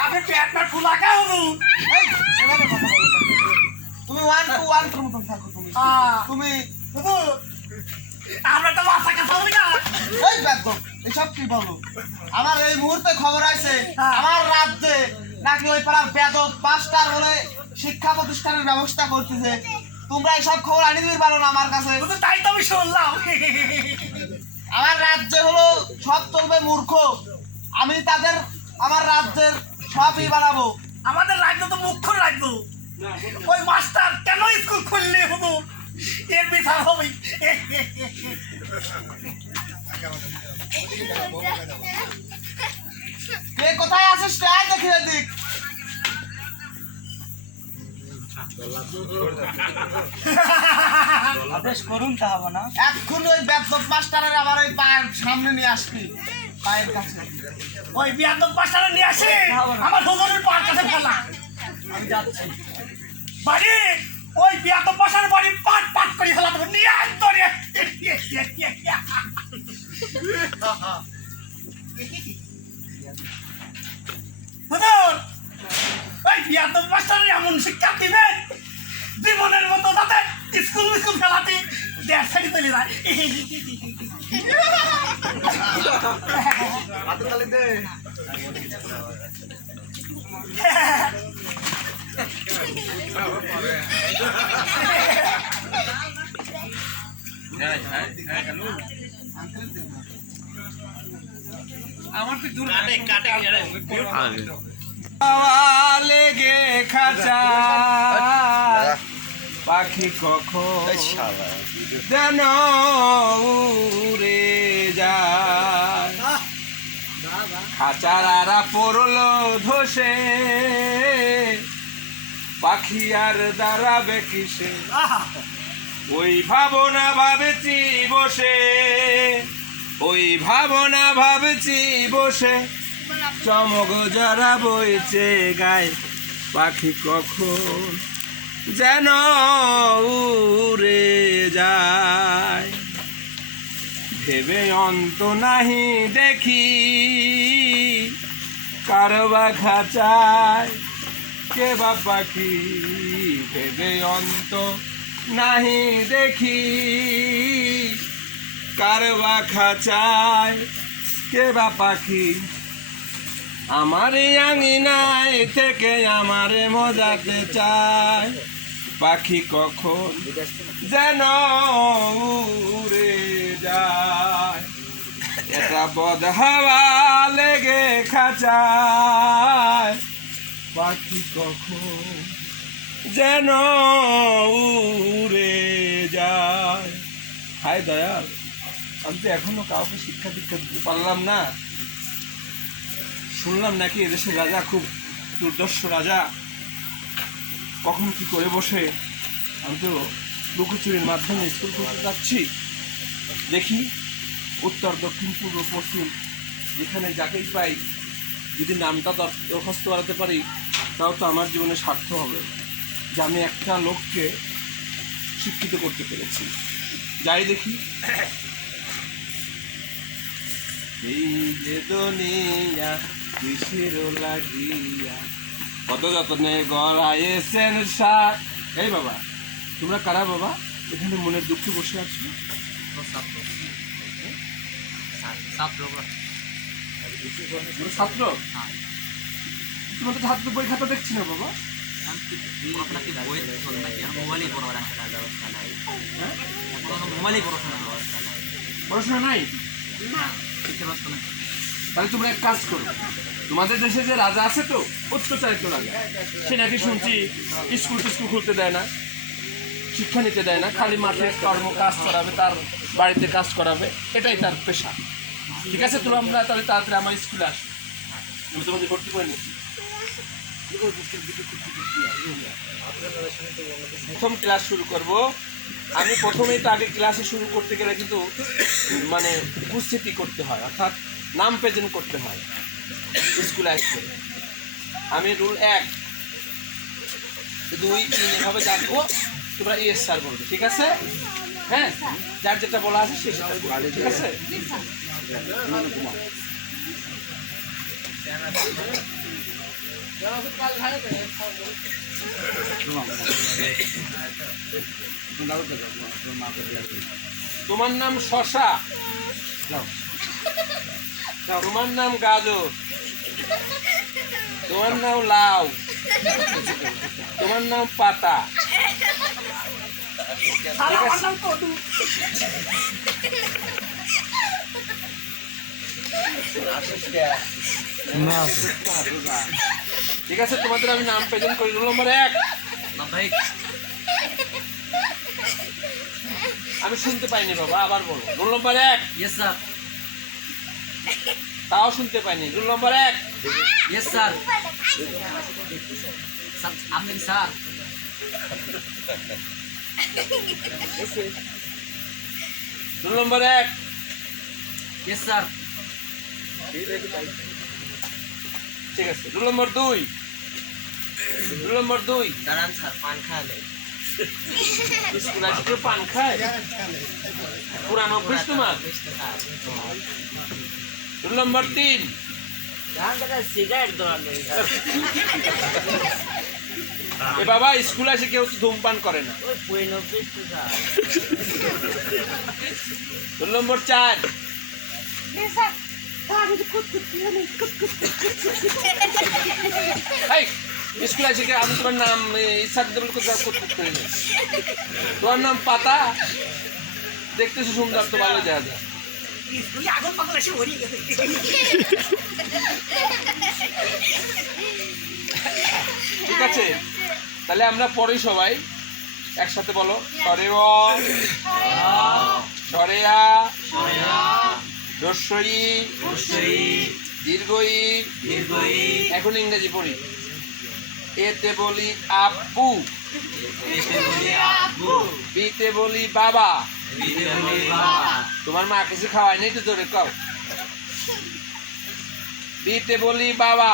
আপনি পেটটা ফুলা খাও তুমি ওয়ান টু ওয়ান তোর মতন থাকো তুমি আমরা তো মাথা কাছে না এই বেদম এসব কি বলো আমার এই মুহূর্তে খবর আছে আমার রাজ্যে নাকি ওই পাড়ার বেদম পাঁচটার বলে শিক্ষা প্রতিষ্ঠানের ব্যবস্থা করতেছে তোমরা এইসব খবর আনি দিতে পারো না আমার কাছে তাই তো আমি শুনলাম আমার রাজ্যে হলো সব চলবে মূর্খ আমি তাদের আমার রাজ্যের সবই বানাবো আমাদের রাজ্য তো মুখ্য রাজ্য ওই মাস্টার কেন স্কুল খুললে হবো এর বিচার হবে কে কোথায় আছিস তাই দেখিয়ে দিক আদেশ করুন তা হবে না এখন ওই বেদম মাস্টারের আমার ওই পায়ের সামনে নিয়ে আসবি পায়ের কাছে ওই বিয়াদব মাস্টার নিয়ে আসে আমার হুজুরের পার কাছে ফেলা আমি যাচ্ছি বাড়ি ওই বিয়াদব মাস্টার বাড়ি পাট পাট করে ফেলা দেবো নিয়ে আস ধরে হুজুর ওই বিয়াদব মাস্টার এমন শিক্ষা দিবে জীবনের মতো যাতে স্কুল স্কুল ফেলাতে দেড় সাইডে চলে যায় আমার তো দূর লেগে খাঁচা পাখি কখন যেন উড়ে যায় খাঁচার আড়া পড়লো ধসে পাখি আর দাঁড়াবে কিসে ওই ভাবনা ভাবছি বসে ওই ভাবনা ভাবছি বসে চমক যারা বইছে গায়ে পাখি কখন যেন উড়ে যায় ভেবে অন্ত নাহি দেখি কারবা খাঁচায় কে বা পাখি ভেবে অন্ত নাহি দেখি কারবা খাঁচায় কে বা পাখি আমার আঙিনায় থেকে আমারে মজাতে চায় পাখি কখন যেন উড়ে যায় এটা বদ হাওয়া লেগে খাঁচায় পাখি কখন যেন উড়ে যায় হায় দয়াল আমি তো এখনো কাউকে শিক্ষা দীক্ষা দিতে পারলাম না শুনলাম নাকি এদেশের রাজা খুব দুর্দর্শ রাজা কখন কি করে বসে আমি তো লুকোচুরির মাধ্যমে স্কুল করতে যাচ্ছি দেখি উত্তর দক্ষিণ পূর্ব পশ্চিম যেখানে যাকেই পাই যদি নামটা দরখাস্ত করাতে পারি তাও তো আমার জীবনে স্বার্থ হবে যে আমি একটা লোককে শিক্ষিত করতে পেরেছি যাই দেখি এই যে দুনিয়া কিসের লাগিয়া কত যত্নে গড়াইছেন সার এই বাবা তোমরা কারা বাবা এখানে মনের দুঃখে বসে আছো ছাত্র তোমাদের হাতে বই খাতা দেখছি না বাবা পড়াশোনা নাই তাহলে তোমরা এক কাজ করো তোমাদের দেশে যে রাজা আছে তো অত্যাচারিত রাজা সে নাকি শুনছি স্কুল টিস্কুল খুলতে দেয় না শিক্ষা নিতে দেয় না খালি মাঠে কর্ম কাজ করাবে তার বাড়িতে কাজ করাবে এটাই তার পেশা ঠিক আছে তোমরা তাহলে তাড়াতাড়ি আমার স্কুলে আসো আমি তোমাদের ভর্তি করে নিচ্ছি প্রথম ক্লাস শুরু করব আমি প্রথমেই তো আগে ক্লাসে শুরু করতে গেলে কিন্তু মানে উপস্থিতি করতে হয় অর্থাৎ নাম প্রেজেন্ট করতে হয় স্কুলে আসতে আমি রুল 1 2 3 এভাবে ডাকবো তোমরা ইয়েস স্যার বলবে ঠিক আছে হ্যাঁ, যার যেটা বলা আছে সে সেটা করবে, ঠিক আছে? তোমার নাম শশা, তোমার নাম গাজর, তোমার নাম লাউ, তোমার নাম পাতা। আর আমার নাম কদু। ঠিক আছে, তোমাদের আমি নাম প্রেজেন্ট করি। Roll number 1। আমি শুনতে পাইনি বাবা, আবার বলো। Roll number 1। ইয়েস স্যার, তাও শুনতে পাইনি। Roll number 1। Yes sir. আপনি কি sir? Roll number 1। Yes sir. ঠিক আছে। Roll number 2। Roll number 2। দাঁড়ান স্যার, পান খাওয়ালে। স্কুল আসে কেউ পান খায়? পুরানো অভ্যেস তোমার। Roll number 3। সিগারেট ধরান। এ বাবা, স্কুল আসে কেউ তো ধূমপান করে না। ওই পুরনো অভ্যেস তো স্যার। Roll number 4। এই, স্কুল আসে কেউ, আমি তোমার নাম ইচ্ছা দিতে বলে কোথাও করতে করি না। তোমার নাম পাতা, দেখতেছো সুন্দর, তো ভালো দেখা যায়। স্কুলে আগুন পাগল এসে ভরিয়ে গেছে। ঠিক আছে, তাহলে আমরা পরে সবাই একসাথে বলো। সরে অ, সরে আ, রস্বই, দীর্ঘই। এখন ইংরেজি পড়ি। এতে বলি আব্বু, বিতে বলি বাবা। তোমার মা কিছু খাওয়াই নাই তো, জোরে কও। বিতে বলি বাবা,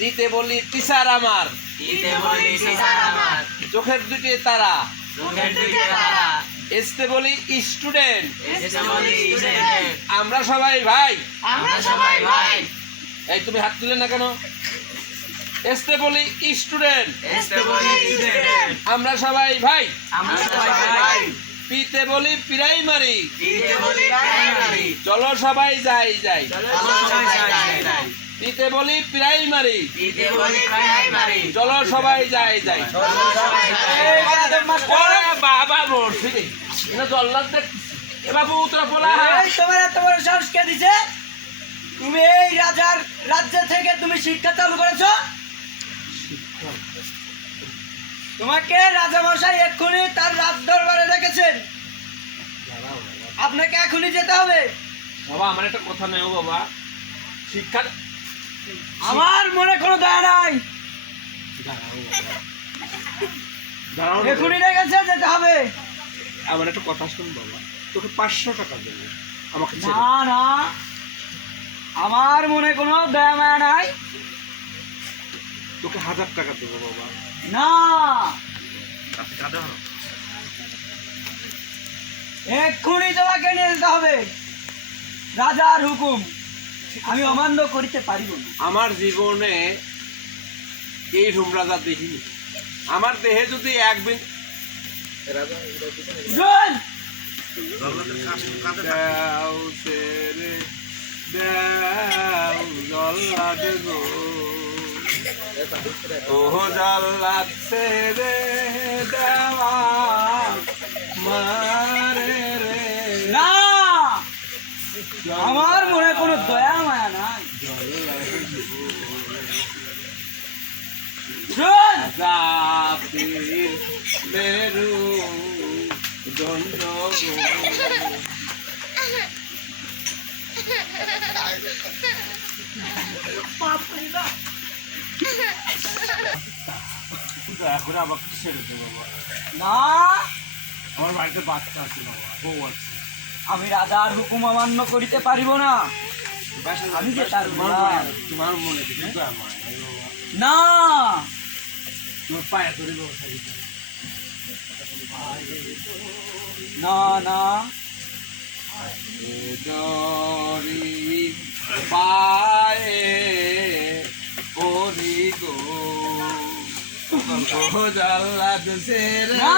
দিতে বলি টিচার আমার, চোখের দুটি তারা। এসতে বলি স্টুডেন্ট, আমরা সবাই ভাই। এই তুমি হাত তুলে না কেন? এসতে বলি স্টুডেন্ট, আমরা সবাই ভাই। পিতে বলি প্রাইমারি, চলো সবাই যাই যাই। পিতে বলি প্রাইমারি, চলো সবাই যাই যাই। বাবা বলছি না, জল্লাদ দেখছি। এ বাবু তোরা বলা তোমার এত বড় সাহস কে দিছে? তুমি এই রাজ্য থেকে তুমি শিক্ষা চালু করেছো? তোমাকে রাজামশাই এক্ষুনি তার রাজ দরবারে রেখেছেন, আপনাকে এখনই যেতে হবে। বাবা, আমার একটা কথা নেই বাবা। শিক্ষা আমার মনে কোনো দয়া নাই, দাঁড়াও, এখনই রেখেছে, যেতে হবে। আমার একটা কথা শুন বাবা, তোকে 500 টাকা দেবো আমাকে ছেড়ে। না না, আমার মনে কোনো দয়া মায়া নাই। তোকে 1000 টাকা দেবো বাবা। না, এক্ষুনি তোমাকে নিয়ে যেতে হবে। রাজার হুকুম আমি অমান্য করিতে পারিব না। আমার জীবনে এই রুম রাজা দেখিনি। আমার দেহে যদি একদিন জল দাও ছেড়ে দাও জল্লাদ গো, ও জল্লাদ ছেড়ে দেওয়া মারে রে। না, আমার মনে কোনো দয়া মায়া নাই। জল জাতির মেরু দণ্ড গো। এখন আমাকে ছেড়ে দে বাবা, না, আমার বাড়িতে বাচ্চা আছে বাবা, বউ আছে। আমি রাজার হুকুম অমান্য করিতে পারিব না। আমি যে তার গোলাম। তোমার মনে কিন্তু আমার না, তোমার পায়ে ধরে বাবা। না না দরি পায়ে পরি গো জাল্লাদ সেরে না।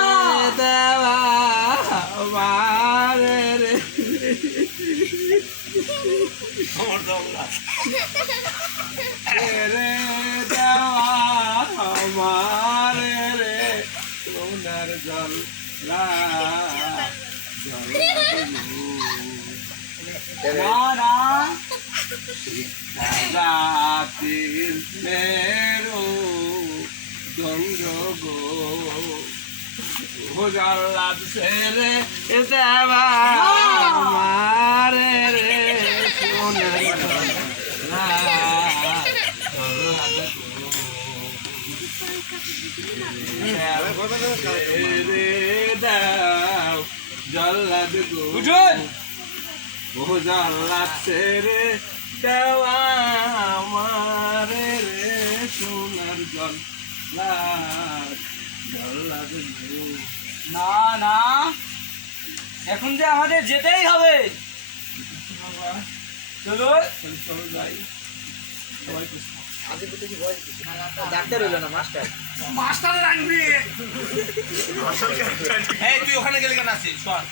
দেওয়া মারে রে আমার দৌলা রে দেওয়া মারে রে সোনার জল না না রাতের মেরো গঙ্গ গো ও জাল্লাদ সেরে দেওয়া মারে রে সোনার দাও জল্লাদ গো বুঝুন ও জাল্লাদ সেরে দেওয়া মারে রে সোনার জল্লাদ জল্লাদ গো না না এখন যে আমাদের যেতেই হবে চলুন চলো যাই সবাই মাস্টারের আনবি এই তুই ওখানে গেলে কেন আছিস শোন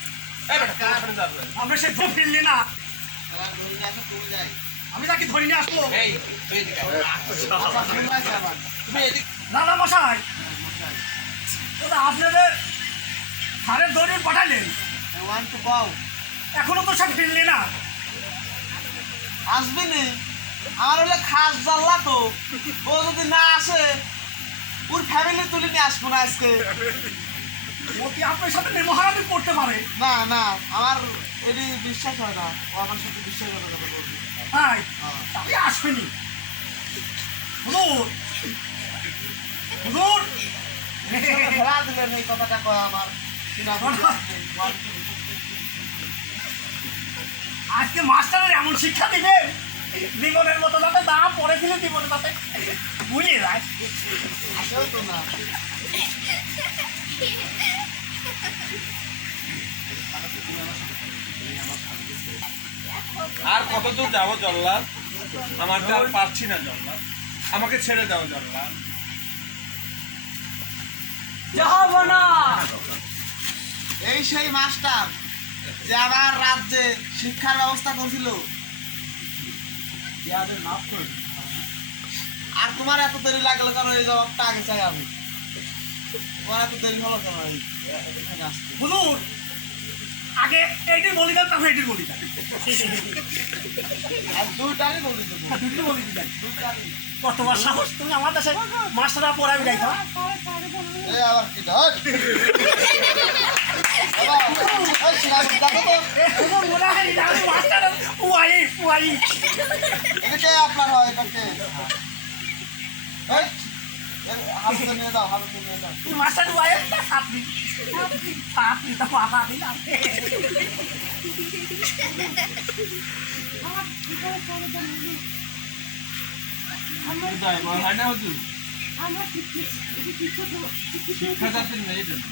এই বেটা ওখানে যাবে আমরা সে তো ফিরলি না আমি তাকে ধরে নিয়ে আসবো এই তুই এদিকে তুমি এদিকে দাদা মশাই দাদা আপনাদের সারের দৌড়ে পাঠালেন এখনো তো সব ফিরলি না আসবি নি আমার হলে খাস জানলা তো ও যদি না আসে ওর ফ্যামিলি তুলে নিয়ে আসবো না আজকে মতি আপনার সাথে ব্যবহারাদি করতে পারে না না আমার এটি বিশ্বাস হয় না ও আমার সাথে বিশ্বাস করে কথা বলবে হ্যাঁ তাহলে আসবেনি হুজুর হুজুর ফেরা দিলেন এই কথাটা কয় আমার শোনা আজকে মাস্টারের এমন শিক্ষা দিবে জীবনের মতো যাতে দা পড়ে দিলে জীবনে যাতে বুঝে যায় আসেও তো না আর কত দূর যাবো জল্লাদ আমার তো আর পারছি না জল্লাদ আমাকে ছেড়ে দাও জল্লাদ যাব না এই সেই মাস্টার যে আমার রাজ্যে শিক্ষার ব্যবস্থা করছিল আর তোমার এত দেরি লাগলো কেন এই জবাবটা আগে চাই আমি তোমার এত দেরি হলো কেন এখানে আসতে হুজুর আগে এইটির বলি দেন তারপর এইটির বলি দেন আর দুইটারই বলি দেবো দুটো বলি দিবেন দুইটারই কতবার সাহস তুমি আমার দেশে মাস্টাররা পড়াবি যাইতো এই আবার কি ধর দেখো তো মনে হয় এটা আমি মাস্টার উয়াই উয়াই এটাকে আপনার হয় এটাকে হাতে নিয়ে দাও হাতে নিয়ে দাও তুমি মাস্টার উয়াই না সাপনি সাপনি তো পাপা দিলাম হয় না হুজুর শিক্ষা জাতির মেয়ে জন্য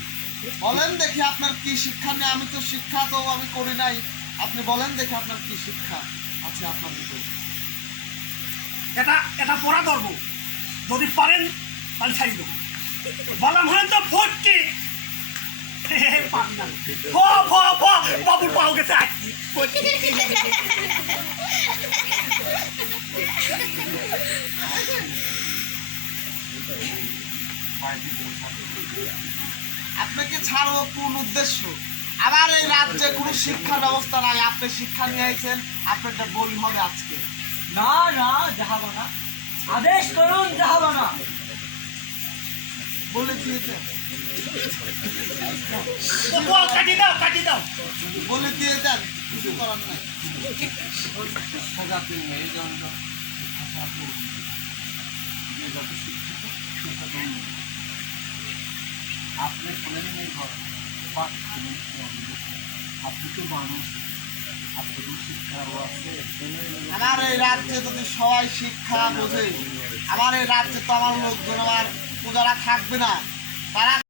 বলেন দেখি আপনার কি শিক্ষা নেই আমি তো শিক্ষা তো আমি করি নাই আপনি বলেন দেখি আপনার কি শিক্ষা আছে আপনার ভিতরে এটা এটা পড়া করবো যদি পারেন তাহলে ছাড়ি দেবো বললাম হলেন তো ভর্তি বাবুর পাও গেছে আপনাকে ছাড়বো কোন উদ্দেশ্য আবার এই রাজ্যে কোনো শিক্ষার ব্যবস্থা নাই আপনি শিক্ষা নিয়ে আইছেন আপনারটা বলি হবে আজকে না না জাহাবানা আদেশ করুন জাহাবানা বলে দিয়েছেন কাটি দাও কাটি দাও বলে দিয়ে দেন কিছু করার নাই শিক্ষা জাতির মেয়ে জন্য যত শিক্ষিত শিক্ষা কম আপনি শোনেন এই ঘর আপনি তো মানুষ আপনি শিক্ষাও আছে আমার এই রাজ্যে যদি সবাই শিক্ষা বোঝে আমার এই রাজ্যে তো আমার লোকজন আমার পূজারা থাকবে না তারা